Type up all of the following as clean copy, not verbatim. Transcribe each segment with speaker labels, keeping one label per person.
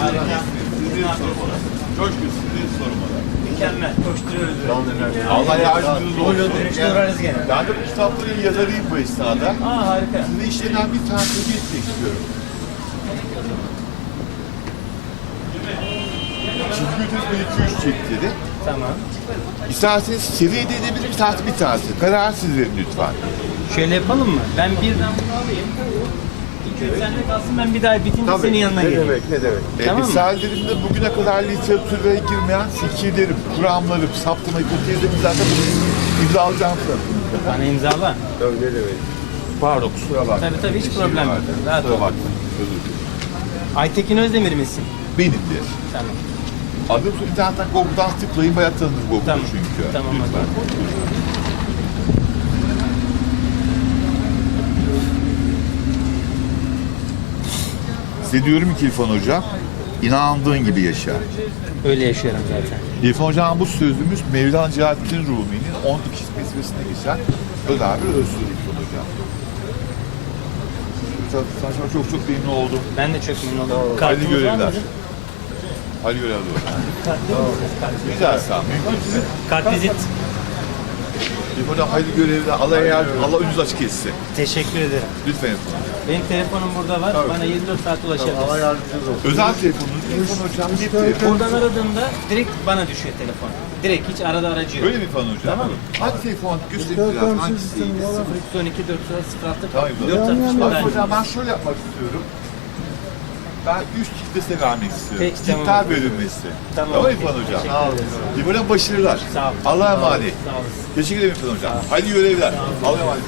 Speaker 1: Sizin sorumlu. Coşkun sizin sorumlu.
Speaker 2: Mükemmel. Koşturuyoruz.
Speaker 1: Allah yardımcınız olsun.
Speaker 2: Dönüşte uğrarız gene.
Speaker 1: Ben de bu kitapların yazarıyım bu esnada.
Speaker 2: Aa harika.
Speaker 1: Size işlenen bir tane hediye etmek istiyorum. Çizgi ötesi 2-3 çektiri.
Speaker 2: Tamam.
Speaker 1: İsterseniz seri hediye edebilirim, isterseniz bir tanesi. Karar siz verin lütfen.
Speaker 2: Şöyle yapalım mı? Ben birden bunu alayım. İki sende kalsın, ben bir daha bitince senin yanına geleyim.
Speaker 1: ne demek.
Speaker 2: Tamam mı?
Speaker 1: Eserlerimde bugüne kadar literatüre girmeyen fikirlerim, kuramlarım, saptama hipotezlerim zaten imzalayacağım tarafınızda.
Speaker 2: Bana imzala.
Speaker 1: Tabii ne demek. Pardon kusura bakma.
Speaker 2: Tabii hiç problem yok. Rahat
Speaker 1: Kusura
Speaker 2: ol.
Speaker 1: bakma. Özür dilerim.
Speaker 2: Aytekin Özdemir misin?
Speaker 1: Benimdir.
Speaker 2: Tamam.
Speaker 1: Adım soy internetten Google'dan tıklayın, bayağı tanınır Google'da
Speaker 2: Tamam.
Speaker 1: çünkü.
Speaker 2: Tamam
Speaker 1: Lütfen. Size diyorum ki İrfan Hocam, inandığın gibi yaşa.
Speaker 2: Öyle yaşıyorum zaten.
Speaker 1: İrfan Hocam bu sözümüz Mevlana Celaleddin Rumi'nin 12 mesvesine geçen özel bir özsüz İrfan Hocam. Çok çok memnun oldum.
Speaker 2: Ben de çok memnun oldum.
Speaker 1: Hadi
Speaker 2: Kartınız var
Speaker 1: görevler.
Speaker 2: mıydı?
Speaker 1: Hadi görevler.
Speaker 2: Kart
Speaker 1: Güzel sağ ol. Mümkünse.
Speaker 2: Kart vizit.
Speaker 1: İrfan Hocam hayırlı görevler. Allah önünüzü açık etsin.
Speaker 2: Teşekkür ederim.
Speaker 1: Lütfen İrfan Hocam.
Speaker 2: Benim telefonum burada var. Bana 24 saat ulaşabilirsin.
Speaker 1: Özel telefonunuz İrfan Hocam cep telefonu.
Speaker 2: Buradan aradığımda direkt bana düşüyor telefon. Direkt hiç arada aracı yok.
Speaker 1: Öyle mi İrfan Hocam?
Speaker 2: Tamam mı?
Speaker 1: Hangi telefon göstereyim biraz? Hangisi iyi?
Speaker 2: 12 4
Speaker 1: Tamam.
Speaker 2: 4
Speaker 1: Bak hocam ben şöyle yapmak istiyorum. Ben 3 kitlesine vermek istiyorum.
Speaker 2: Peki, tamam.
Speaker 1: Kitler bölünmesi.
Speaker 2: Tamam.
Speaker 1: Tamam İrfan Hocam.
Speaker 2: Teşekkür ederim.
Speaker 1: İbrahim başarılar.
Speaker 2: Sağ ol.
Speaker 1: Allah'a emanet.
Speaker 2: Sağ olasın.
Speaker 1: Teşekkür ederim İrfan Hocam. Haydi görevler. Allah'a emanet.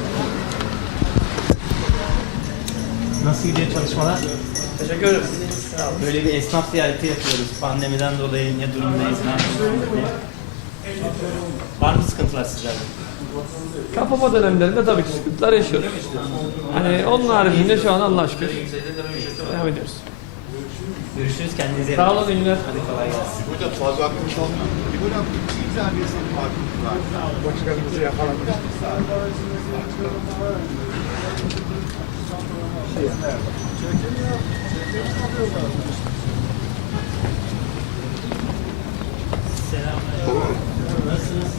Speaker 2: Nasıl gidiyor çalışmalar? Teşekkür ederiz. Böyle bir esnaf ziyareti yapıyoruz. Pandemiden dolayı ne durumdayız, ne yapıyoruz diye. Var mı sıkıntılar sizlerde?
Speaker 3: Kapama dönemlerinde tabii ki sıkıntılar yaşıyoruz. Hani onun haricinde şu an Allah'a şükür devam ediyoruz.
Speaker 2: Görüşürüz, kendinize iyi
Speaker 3: Sağ
Speaker 2: bakın.
Speaker 3: olun, iyi günler.
Speaker 2: Hadi kolay gelsin.
Speaker 1: Hocam fazla aklımız olmuyor. İbrahim güzel bir eserim var.
Speaker 4: Başkanımızı yakaladık.
Speaker 2: Selamünaleyküm. Nasılsınız?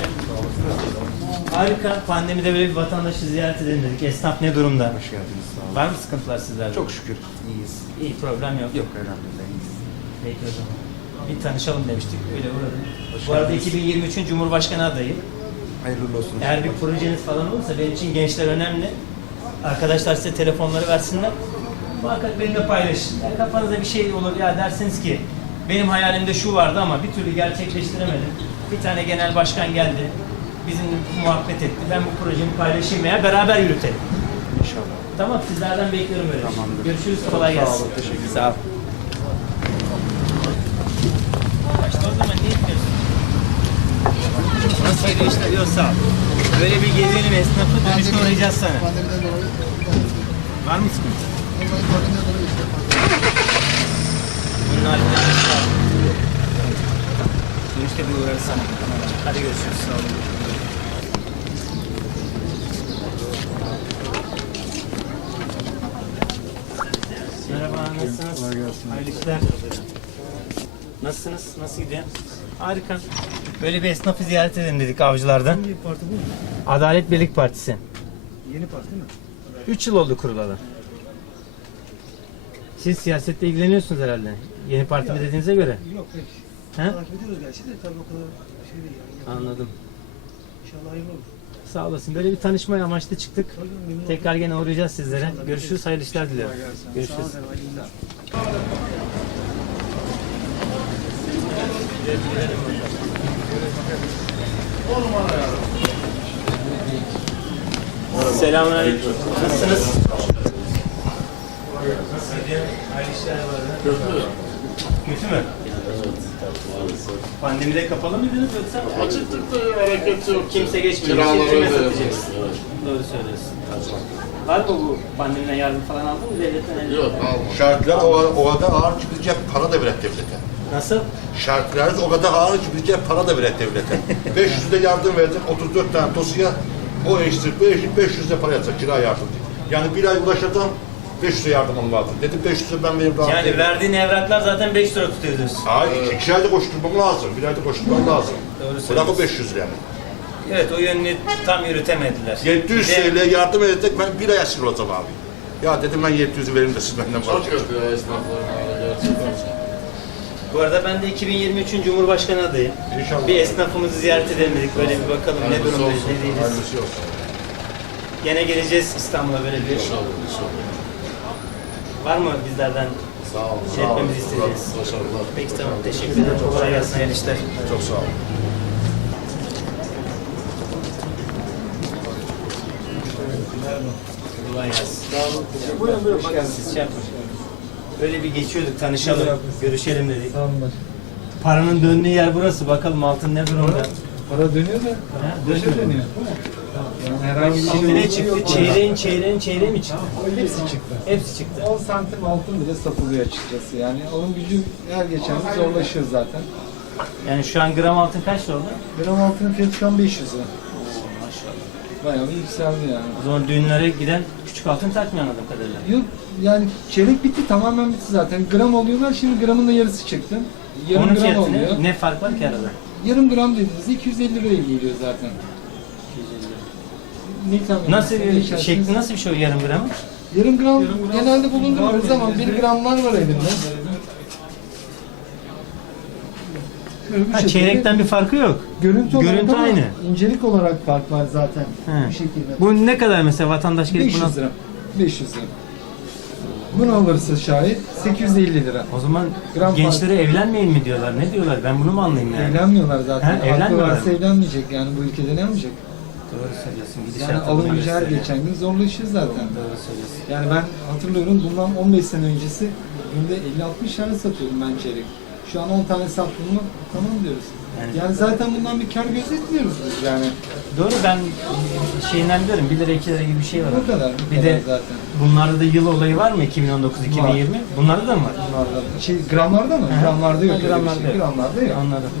Speaker 2: Harika. Pandemide böyle bir vatandaşı ziyaret edelim dedik. Esnaf ne durumda?
Speaker 4: Hoş geldiniz. Sağ olun.
Speaker 2: Var mı sıkıntılar sizlerde?
Speaker 4: Çok şükür iyiyiz.
Speaker 2: İyi, problem yok.
Speaker 4: Yok elhamdülillah iyiyiz.
Speaker 2: Peki o zaman. Bir tanışalım demiştik. Öyle uğradım.
Speaker 4: Hoş
Speaker 2: Bu arada
Speaker 4: geldiniz.
Speaker 2: 2023'ün Cumhurbaşkanı adayı.
Speaker 4: Hayırlı olsun.
Speaker 2: Eğer bir projeniz falan olursa benim için gençler önemli. Arkadaşlar size telefonları versinler. Muhakkak benimle paylaşın. Yani kafanızda bir şey olur ya dersiniz ki benim hayalimde şu vardı ama bir türlü gerçekleştiremedim. Bir tane genel başkan geldi. Bizimle muhabbet etti. Ben bu projemi paylaşayım veya beraber yürütelim.
Speaker 4: İnşallah.
Speaker 2: Tamam, sizlerden bekliyorum böyle. bir şey.
Speaker 4: Tamamdır.
Speaker 2: Görüşürüz. Kolay gelsin.
Speaker 4: Sağ olun. Teşekkür ederim.
Speaker 2: Sağ ol. Başta o zaman ne istiyorsun? Nasıl gidiyor işler? Yok sağ ol. Böyle bir gezelim, esnafı dönüşte uğrayacağız sana. Var mı sıkıntı? Bunun halinden dönüşte bir uğrarız sana. Hadi görüşürüz. Sağ olun. Merhaba, nasılsınız? Hayırlı işler. Nasılsınız? Nasıl gidiyor? Harika. Böyle bir esnafı ziyaret edelim dedik Avcılar'dan.
Speaker 5: Hangi parti bu?
Speaker 2: Adalet Birlik Partisi.
Speaker 5: Yeni parti mi?
Speaker 2: 3 yıl oldu kurulalı. Siz siyasetle ilgileniyorsunuz herhalde. Yeni parti mi dediğinize göre.
Speaker 5: Yok pek.
Speaker 2: He?
Speaker 5: Takip ediyoruz gerçi de tabii o kadar şey değil yani.
Speaker 2: Anladım.
Speaker 5: İnşallah hayırlı olur.
Speaker 2: Sağ olasın. Böyle bir tanışmaya amaçlı çıktık.
Speaker 5: Tabii memnun oldum.
Speaker 2: Tekrar gene uğrayacağız sizlere. Görüşürüz. Hayırlı işler diliyorum.
Speaker 5: Sağ
Speaker 2: Görüşürüz.
Speaker 5: olun. Hayırlı günler.
Speaker 2: Selamünaleyküm. Nasılsınız? Nasıl gidiyor? Hayırlı işler var. Kötü mü? Pandemide kapalı mıydınız yoksa?
Speaker 6: Açıktık da hareket yok.
Speaker 2: Kimse geçmiyor.
Speaker 6: Kiraları
Speaker 2: Şimdi kime
Speaker 6: ödüyoruz.
Speaker 2: satacaksın? Doğru söylüyorsun. Var mı bu pandemiden yardım falan aldın mı devletten?
Speaker 6: Yok alma.
Speaker 7: Şartlar o kadar ağır ki bizce para da verir devlete.
Speaker 2: Nasıl?
Speaker 7: Şartlar o kadar ağır ki bizce para da verir devlete. 500'de yardım verdik, 34 tane dosya. O eşittir, bu eşit 500'de para yatacak kira yardım diye. Yani bir ay ulaşadan 500'e yardımım lazım. Dedim 500'e ben vereyim daha.
Speaker 2: Yani verdiğin evraklar zaten 5 lira tutuyor diyorsun.
Speaker 7: Hayır, 2 ayda koşturmam lazım. 1 ayda koşturmam lazım.
Speaker 2: Doğru
Speaker 7: Bırak o
Speaker 2: söylüyorsun.
Speaker 7: 500 yani.
Speaker 2: Evet, o yönünü tam yürütemediler.
Speaker 7: 700
Speaker 2: Bir de-
Speaker 7: TL'ye yardım edecek, ben 1 ay aşırı olacağım abi. Ya dedim ben 700'ü verin de siz benden vazgeçin.
Speaker 2: Bu arada ben de 2023'ün Cumhurbaşkanı adayım.
Speaker 7: İnşallah.
Speaker 2: Bir esnafımızı ziyaret edelim dedik. Böyle bir bakalım ne durumdayız, ne değiliz.
Speaker 7: Hayırlısı olsun.
Speaker 2: Gene geleceğiz İstanbul'a böyle bir. Var mı bizlerden
Speaker 7: Sağ olun.
Speaker 2: şey etmemizi isteyeceğiz?
Speaker 7: Başarılar.
Speaker 2: Peki tamam, teşekkür ederim. Kolay gelsin, hayırlı işler.
Speaker 7: Çok sağ olun.
Speaker 2: Kolay gelsin. Buyurun. Siz şey yapın. Böyle bir geçiyorduk, tanışalım, görüşelim dedik. Paranın döndüğü yer burası. Bakalım altın ne durumda?
Speaker 5: Para dönüyor da
Speaker 2: Ha,
Speaker 5: dönüyor.
Speaker 2: dönüyor.
Speaker 5: Yani herhangi bir
Speaker 2: Şimdi ne çıktı? Çeyreğin mi çıktı?
Speaker 5: hepsi çıktı.
Speaker 2: Hepsi çıktı.
Speaker 5: 10 santim altın bile satılıyor açıkçası. Yani onun gücü her geçen gün zorlaşıyor zaten.
Speaker 2: Yani şu an gram altın kaç lira oldu?
Speaker 5: Gram altının fiyatı şu an 500 lira.
Speaker 2: Maşallah.
Speaker 5: Bayağı bir yükseldi yani.
Speaker 2: O zaman düğünlere giden küçük altın takmıyor anladığım kadarıyla.
Speaker 5: Yok yani çeyrek bitti, tamamen bitti zaten. Gram alıyorlar, şimdi gramın da yarısı çıktı. Yarım
Speaker 2: Onun
Speaker 5: gram
Speaker 2: fiyatı
Speaker 5: oluyor.
Speaker 2: ne? Ne fark var ki arada?
Speaker 5: Yarım gram dediğimizde 250 liraya geliyor zaten. Ne tahmin
Speaker 2: Nasıl
Speaker 5: edersiniz?
Speaker 2: bir
Speaker 5: İçerisinde-
Speaker 2: şekli, nasıl bir şey o yarım gram?
Speaker 5: Yarım gram genelde bulundurmuyoruz ama 1 gramlar var elimde. Şöyle bu
Speaker 2: Ha,
Speaker 5: şekilde.
Speaker 2: çeyrekten bir farkı yok.
Speaker 5: Görüntü olarak
Speaker 2: Görüntü
Speaker 5: ama
Speaker 2: aynı.
Speaker 5: incelik olarak fark var zaten.
Speaker 2: He.
Speaker 5: Bu şekilde.
Speaker 2: Bu ne kadar mesela vatandaş gelip
Speaker 5: 500
Speaker 2: buna...
Speaker 5: lira. 500 lira. Bunu alırsa şayet 850 lira.
Speaker 2: O zaman
Speaker 5: Gram
Speaker 2: gençlere evlenmeyin mi diyorlar? Ne diyorlar? Ben bunu mu anlayayım yani?
Speaker 5: Evlenmiyorlar zaten.
Speaker 2: Ha,
Speaker 5: Aklı
Speaker 2: evlenmiyorlar
Speaker 5: varsa
Speaker 2: mı?
Speaker 5: evlenmeyecek yani bu ülkede ne yapacak?
Speaker 2: Doğru söylüyorsun.
Speaker 5: Yani
Speaker 2: Gidişat
Speaker 5: alım gücü her geçen gün zorlaşıyor zaten.
Speaker 2: Doğru söylüyorsun.
Speaker 5: Yani ben hatırlıyorum bundan 15 sene öncesi günde 50-60 tane satıyordum ben çeyrek. Şu an 10 tane sattım mı tamam diyoruz. Yani zaten bundan bir kar gözetmiyoruz biz yani.
Speaker 2: Doğru, ben şeyinden biliyorum. 1 lira 2 lira gibi bir şey var.
Speaker 5: Bu kadar. Bu
Speaker 2: Bir
Speaker 5: kadar
Speaker 2: de
Speaker 5: zaten.
Speaker 2: bunlarda da yıl olayı var mı? 2019-2020? Bunlarda da mı var?
Speaker 5: Bunlarda. Gramlarda mı?
Speaker 2: Hı.
Speaker 5: Gramlarda yok.
Speaker 2: Ha,
Speaker 5: öyle bir
Speaker 2: gramlarda yok.
Speaker 5: Gramlarda yok.
Speaker 2: Anladım.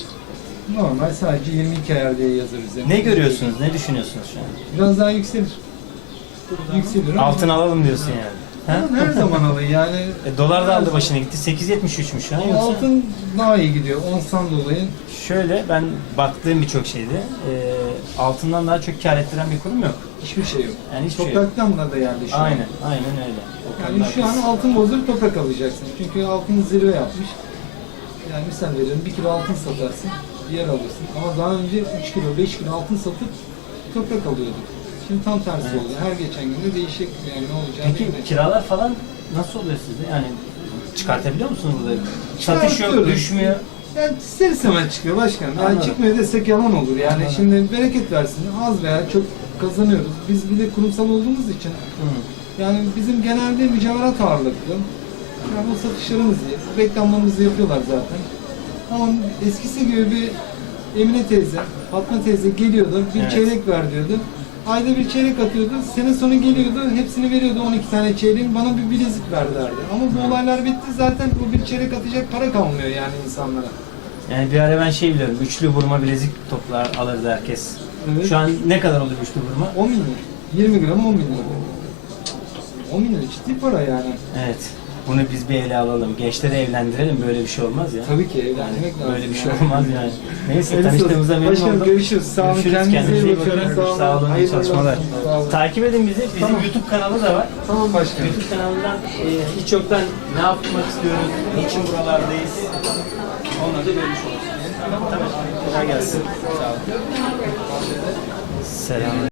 Speaker 5: Bunlar normal sadece 22 ayar diye yazar üzerinde.
Speaker 2: Ne görüyorsunuz? Ne düşünüyorsunuz şu an?
Speaker 5: Biraz daha yükselir. Yükselir ama
Speaker 2: Altın alalım diyorsun yani. Ha?
Speaker 5: her zaman alın yani.
Speaker 2: Dolar da aldı başına gitti. 8.73'müş şu an.
Speaker 5: Ama
Speaker 2: Yoksa
Speaker 5: altın daha iyi gidiyor. Onsan dolayı.
Speaker 2: şöyle, ben baktığım birçok şeyde altından daha çok kar ettiren bir kurum yok.
Speaker 5: Hiçbir şey yok.
Speaker 2: Yani hiçbir şey yok.
Speaker 5: Topraktan da yani şu an.
Speaker 2: Aynen öyle.
Speaker 5: Yani şu an altın bozdurup toprak alacaksın. Çünkü altın zirve yapmış. Yani misal veriyorum 1 kilo altın satarsın, bir yer alırsın. Ama daha önce 3 kilo, 5 kilo altın satıp toprak alıyorduk. Şimdi tam tersi
Speaker 2: Evet.
Speaker 5: oldu. Her geçen gün de değişik yani ne olacağı
Speaker 2: Peki
Speaker 5: belli.
Speaker 2: kiralar falan nasıl oluyor sizde? Yani çıkartabiliyor musunuz burada? Satış yok,
Speaker 5: Çıkartıyoruz.
Speaker 2: düşmüyor.
Speaker 5: Yani ister istemez çıkıyor başkanım. Yani
Speaker 2: Anladım.
Speaker 5: çıkmıyor desek yalan olur. Yani
Speaker 2: Anladım.
Speaker 5: şimdi bereket versin. Az veya çok kazanıyoruz. Biz bir de kurumsal olduğumuz için yani bizim genelde mücevherat ağırlıklı. Yani o satışlarımız iyi. Reklamlarımızı yapıyorlar zaten. Ama eskisi gibi bir Emine teyze, Fatma teyze geliyordu. Bir
Speaker 2: Evet.
Speaker 5: çeyrek ver diyordu. Ayda bir çeyrek atıyordu. Sene sonu geliyordu. Hepsini veriyordu 12 tane çeyreğin. Bana bir bilezik ver derdi. Ama bu olaylar bitti. Zaten bu bir çeyrek atacak para kalmıyor yani insanlara.
Speaker 2: Yani bir ara ben şey biliyorum, üçlü vurma bilezik toplar alırdı herkes.
Speaker 5: Evet.
Speaker 2: Şu an ne kadar oluyor üçlü vurma?
Speaker 5: 10 bin lira. 20 gram 10 bin lira. 10 bin lira ciddi para yani.
Speaker 2: Evet. Bunu biz bir ele alalım. Gençleri evlendirelim, böyle bir şey olmaz ya.
Speaker 5: Tabii ki evlenmek lazım.
Speaker 2: Böyle bir şey
Speaker 5: yani.
Speaker 2: olmaz yani. Neyse,
Speaker 5: Evet,
Speaker 2: tanıştığımıza memnun
Speaker 5: başkanım,
Speaker 2: oldum.
Speaker 5: görüşürüz. Sağ olun.
Speaker 2: Görüşürüz. Kendinize iyi
Speaker 5: bakın.
Speaker 2: bakın. Sağ olun. İyi
Speaker 5: Hayırlı
Speaker 2: çalışmalar.
Speaker 5: olsun. Sağ olun.
Speaker 2: Takip edin bizi. Bizim
Speaker 5: Tamam.
Speaker 2: YouTube kanalı da var.
Speaker 5: Tamam başkanım.
Speaker 2: YouTube kanalından hiç yoktan ne yapmak istiyoruz, niçin buralardayız, onunla da görmüş olursunuz. Tamam. Kolay gelsin. Sağ olun. Selam.